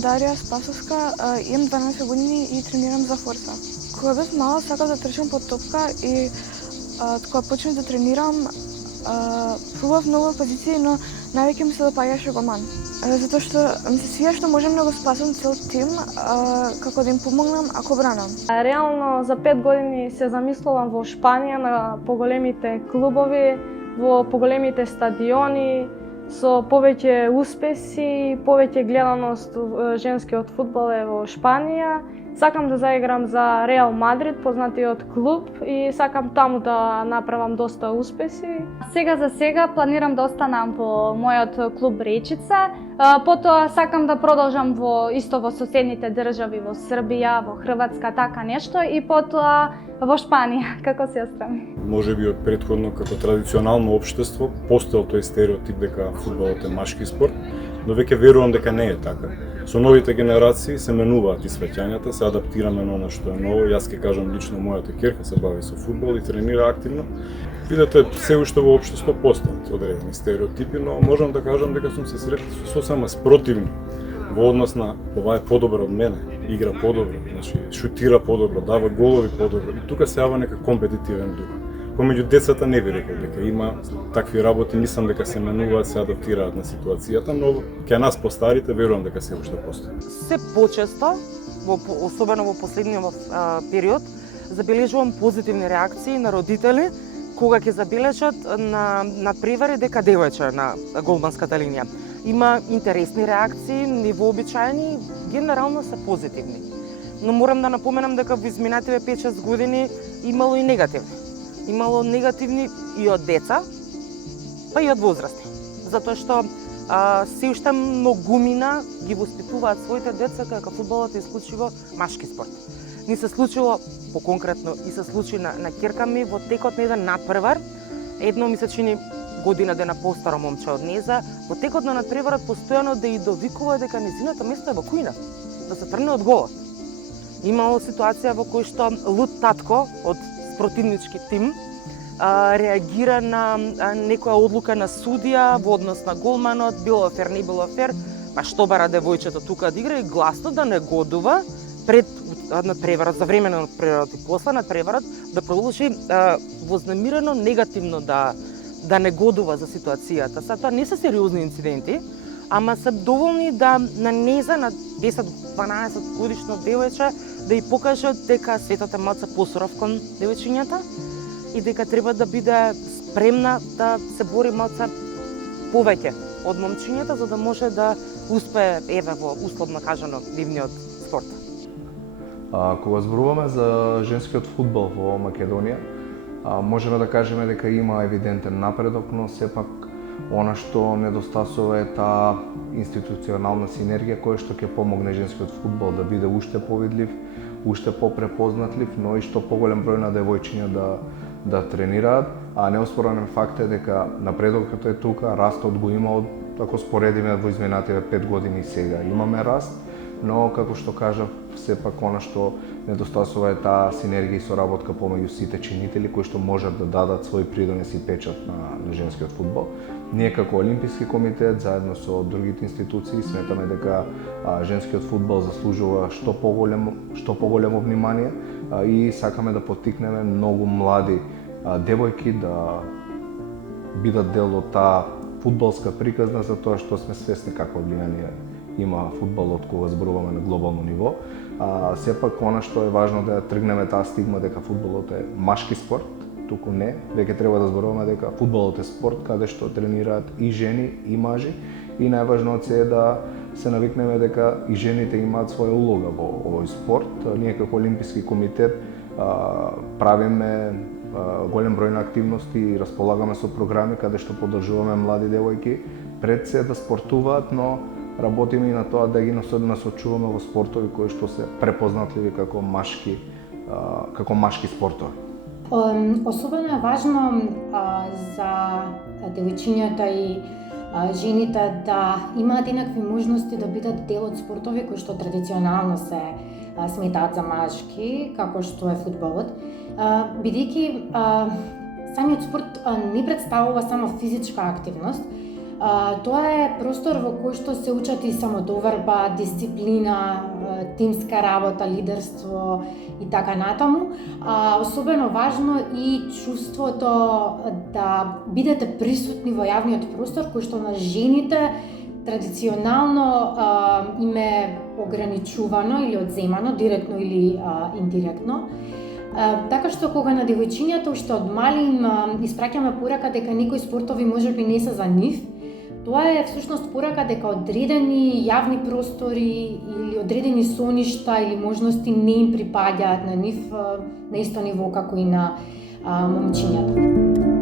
Дарија Спасовска, имам 12 години и тренирам за Форса. Кога бев мала, сакав да трчам по топка и кога почнав да тренирам, пробав многу позиции, но највеќе ми се допаѓаше голман. Затоа што ми се свија што можам да го спасам цел тим, како да им помогнам ако бранам. Реално за 5 години се замислувам во Шпанија на поголемите клубови, во поголемите стадиони, со повеќе успеси, повеќе гледаност женскиот фудбал е во Шпанија. Сакам да заиграм за Реал Мадрид, познатиот клуб, и сакам таму да направам доста успеси. Сега за сега планирам да останам во мојот клуб Речица. Потоа сакам да продолжам во соседните држави, во Србија, во Хрватска, така нешто, и потоа во Шпанија, како сестра ми. Можеби од претходно како традиционално општество постоел тој стереотип дека фудбалот е машки спорт, но веќе верувам дека не е така. Со новите генерации се менуваат и сваќањата, се адаптираме на она што е ново. Јас ќе кажам лично, мојата ќерка се бави со фудбал и тренира активно. Видете, се уште во општество постојат одредени стереотипи, но можам да кажам дека сум се сретнал со сосема спротивни во однос на ова е подобро од мене, игра подобро, значи шутира подобро, дава голови подобро, и тука се јава нека компетитивен дух. Помеѓу децата не би рекол дека има такви работи, мислам дека се менуваат, се адаптираат на ситуацијата, но кај нас постарите верувам дека се уште постои. Се почесто, особено во последниот период, забележувам позитивни реакции на родители кога ќе забележат на надпревари дека девојче на голманската линија. Има интересни реакции, невообичаени, генерално се позитивни. Но морам да напоменам дека во изминативе 5-6 години имало и негативни. Имало негативни и од деца, па и од возрасти. Затоа што се уште многумина ги воспитуваат своите деца дека фудбалот е исклучиво машки спорт. Ни се случило, поконкретно, и се случи на ќерка ми во текот на еден надпревар. Едно ми се чини година дена постаро момче од неза, во текот на надпреварот постојано да и довикува дека незиното место е во кујна, да се тргне од голот. Имало ситуација во кој што луд татко од спротивнички тим реагира на некоја одлука на судија во однос на голманот, било фер, не било фер, па што бара девојчето тука да игра, и гласно да негодува пред надпреварот, за време на надпреварот и после надпреварот, да продолжи вознемирено, негативно да негодува за ситуацијата. Тоа не се сериозни инциденти, ама се доволни да на неза, на 10-12 годишно девојче, да и покажат дека светот е малце посуров кон девојчињата и дека треба да биде спремна да се бори малце повеќе од момчињата, за да може да успее, еве, во условно кажано, нивниот спорт. Кога зборуваме за женскиот фудбал во Македонија, можеме да кажеме дека има евидентен напредок, но сепак она што недостасува е таа институционална синергија која што ќе помогне женскиот фудбал да биде уште повидлив, уште попрепознатлив, но и што поголем број на девојчиња да тренираат, а неоспорен факт е дека напредокот е тука, растот го има ако споредиме во изминативе 5 години сега. Имаме раст, но како што кажав, сепак она што недостасува е таа синергија и соработка помеѓу сите чинители кои што можат да дадат свој придонес и печат на женскиот фудбал. Ние како Олимписки комитет, заедно со другите институции, сметаме дека женскиот фудбал заслужува што поголемо внимание и сакаме да поттикнеме многу млади девојки да бидат дел од таа фудбалска приказна, за тоа што сме свесни какво влијание има фудбалот кога зборуваме на глобално ниво. Сепак, она што е важно да тргнеме таа стигма дека фудбалот е машки спорт, туку не, веќе треба да зборуваме дека фудбалот е спорт каде што тренираат и жени и мажи, и најважното е да се навикнеме дека и жените имаат своја улога во овој спорт. Ние како Олимписки комитет правиме голем број на активности и располагаме со програми каде што поддржуваме млади девојки пред се да спортуваат, но работиме и на тоа да ги насочуваме во спортови кои што се препознатливи како машки спортови. Особено е важно за девојчињата и жените да имаат еднакви можности да бидат дел од спортови кои што традиционално се сметаат за машки, како што е фудбалот, бидејќи самиот спорт не представува само физичка активност, Тоа е простор во кој што се учат и самодоврба, дисциплина, тимска работа, лидерство и така натаму. Особено важно и чувството да бидете присутни во јавниот простор, кој што на жените традиционално им е ограничувано или одземано, директно или индиректно. Така што кога на девојчињата уште од мали им испраќаме порака дека некои спортови можеби не се за нив, тоа е всушност порака дека одредени јавни простори или одредени соништа или можности не им припаѓаат на нив на исто ниво како и на момчињата.